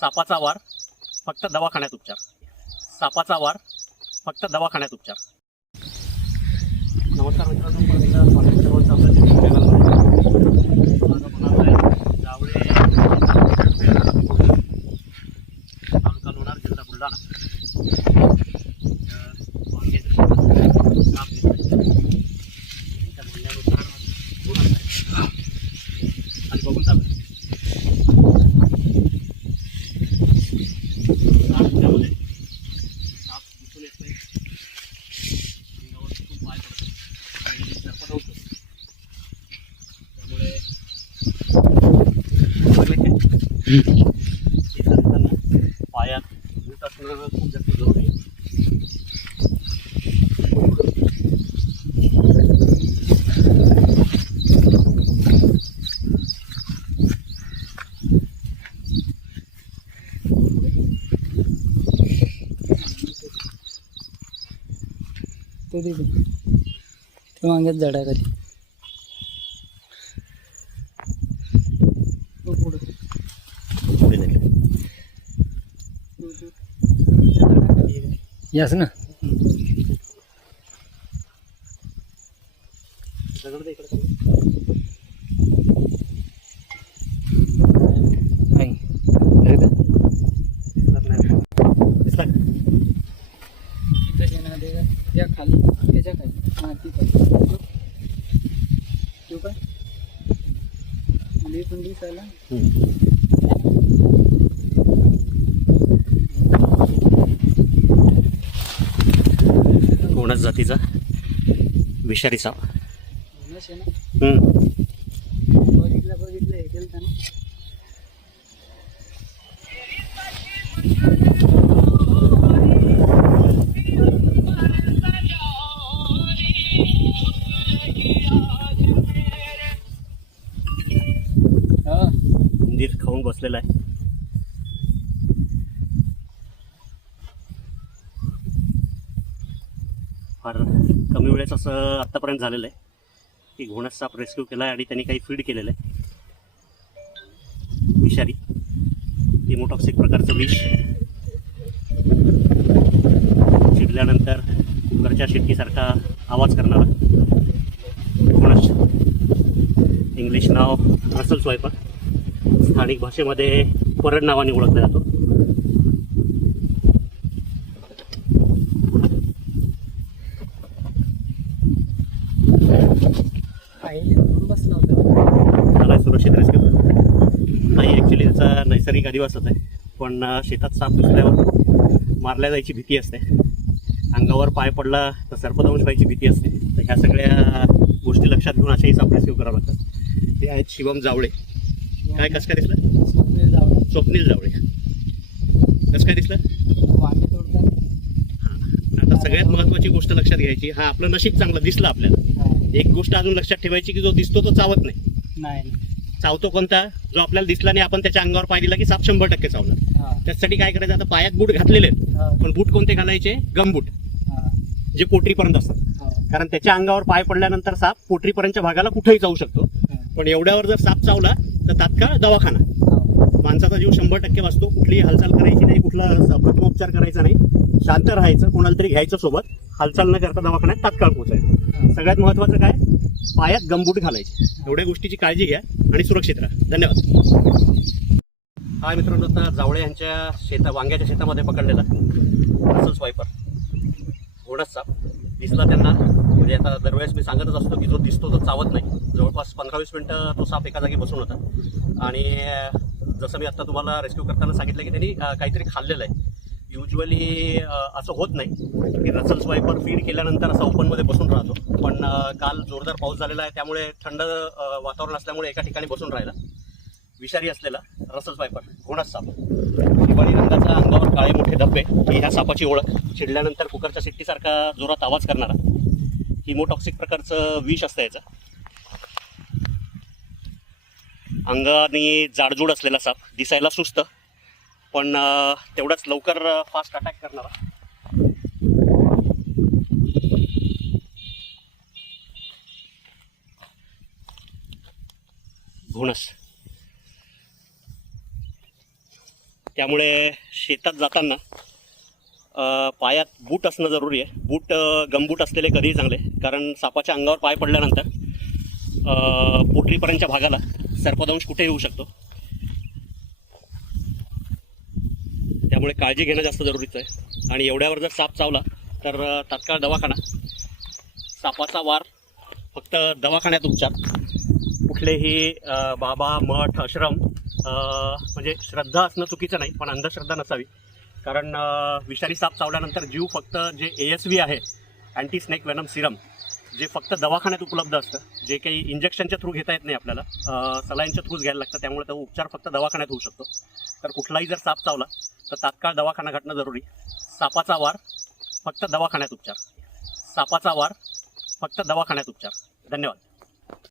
सापाचा वार फक्त दवाखान्यात उपचार. सापाचा वार फक्त दवाखान्यात उपचार. नमस्कार मित्रांनो, पण एकदा स्वागत सर्वांचं आपल्या YouTube चॅनलमध्ये. माझं पण नाव आहे जावळे, तालुका लोणार, जिल्हा बुलढाणा. वांग्याचं साप दिसतंय. त्यांच्या म्हणण्यानुसार गुन्हा आहे आणि बघून चालू आहे. त्यामध्ये साप दिसून येत नाही. अंगावर खूप पाय पडतो आणि सरपट होतो. त्यामुळे पायात बूट असणं खूप जास्त जरुरी आहे. ते वांग्यात झाडा खाली यास ना दगड इकडे त्या खाली त्याच्या खाली माती खाली तो काय पण दिसायला कोणाच जातीचा विषारी साप. बघितलं हे केलं त्यानं. उंदीर खाऊन बसलेला आहे. फार कमी वेळेस असं आत्तापर्यंत झालेलं आहे की घोणस साप रेस्क्यू केला आहे आणि त्यांनी काही फीड केलेलं आहे विषारी हिमोटॉक्सिक प्रकारचं विष. चिडल्यानंतर कुकरच्या शिट्टीसारखा आवाज करणारा घोणस. इंग्लिश नाव रसल स्वायपर, स्थानिक भाषेमध्ये परड नावाने ओळखला जातो. बसला होता त्याला सुरक्षित रेस्क्यू नाही. ॲक्च्युली त्याचा नैसर्गिक अधिवासच आहे, पण शेतात साप दिसल्यावर मारल्या जायची भीती असते. अंगावर पाय पडला तर सर्पदंश व्हायची भीती असते. तर ह्या सगळ्या गोष्टी लक्षात घेऊन अशाही साप रेस्क्यू करावं लागतात. ते आहेत शिवम जावळे. काय कसं काय दिसलं? स्वप्नील जावळे. कसं काय दिसलं? वांगे तोडतात. आता सगळ्यात महत्त्वाची गोष्ट लक्षात घ्यायची, हा आपलं नशीब चांगलं दिसलं आपल्याला. एक गोष्ट अजून लक्षात ठेवायची की जो दिसतो तो चावत नाही. चावतो कोणता? जो आपल्याला दिसला नाही, आपण त्याच्या अंगावर पाय दिला की साप 100% चावणार. त्यासाठी काय करायचं, आता पायात बूट घातलेले आहेत, पण बूट कोणते घालायचे? गमबूट, जे पोटरीपर्यंत असतात. कारण त्याच्या अंगावर पाय पडल्यानंतर साप पोटरीपर्यंतच्या भागाला कुठेही जाऊ शकतो. पण एवढ्यावर जर साप चावला तर तात्काळ दवाखाना. माणसाचा जीव 100% वाचतो. कुठलीही हालचाल करायची नाही, कुठला प्रथमोपचार करायचा नाही, शांत राहायचं, कोणाला तरी घ्यायचं सोबत, हालचाल न करता दवाखान्यात तात्काळ पोहोचायचं. सगळ्यात महत्त्वाचं काय, पायात गमबूट घालायचे. एवढ्या गोष्टीची काळजी घ्या आणि सुरक्षित राहा. धन्यवाद. हा मित्रांनो, आता जावळे यांच्या वांग्याच्या शेतामध्ये पकडलेला रसल स्वायपर घोणस साप दिसला त्यांना. म्हणजे आता दरवेळेस मी सांगतच असतो की जो दिसतो तो चावत नाही. जवळपास 15-20 मिनटं तो साप एका जागी बसून होता. आणि जसं मी आता तुम्हाला रेस्क्यू करताना सांगितलं की त्यांनी काहीतरी खाल्लेलं आहे. युजली असं होत नाही की रसल स्वायपर फीड केल्यानंतर असा ओपनमध्ये बसून राहतो. पण काल जोरदार पाऊस झालेला आहे, त्यामुळे थंड वातावरण असल्यामुळे एका ठिकाणी बसून राहिला. विषारी असलेला रसल स्वायपर घोणस साप, हिवाळी रंगाचा, अंगावर काळे मोठे धब्बे, ही ह्या सापाची ओळख. चिडल्यानंतर कुकरच्या शिट्टीसारखा जोरात आवाज करणारा हिमोटॉक्सिक प्रकारचं विष असतं याचं. अंगाने जाडजूड असलेला साप, दिसायला सुस्त पण तेवढाच लवकर फास्ट अटॅक करणारा. घोणस त्यामुळे शेतात जाताना पायात बूट असणं जरुरी आहे. बूट गमबूट असलेले कधीही चांगले, कारण सापाच्या अंगावर पाय पडल्यानंतर पोटरीपर्यंतच्या भागाला सर्पदंश कुठेही होऊ शकतो. त्यामुळे काळजी घेणं जास्त जरुरीचं आहे. आणि एवढ्यावर जर साप चावला तर तात्काळ दवाखाना. सापाचा वार फक्त दवाखान्यात उपचार. कुठलेही बाबा, मठ, आश्रम म्हणजे श्रद्धा असणं चुकीचं नाही, पण अंधश्रद्धा नसावी. कारण विषारी साप चावल्यानंतर जीव फक्त जे ASV आहे, अँटी स्नेक वेनम सिरम, जे फक्त दवाखान्यात उपलब्ध असतं, जे काही इंजेक्शनच्या थ्रू घेता येत नाही आपल्याला, सलाईनच्या थ्रूच घ्यायला लागतं. त्यामुळे तो उपचार फक्त दवाखान्यात होऊ शकतो. तर कुठलाही जर साप चावला तर तात्काळ दवाखाना घडणं जरुरी. सापाचा वार फक्त दवाखान्यात उपचार. सापाचा वार फक्त दवाखान्यात उपचार. धन्यवाद.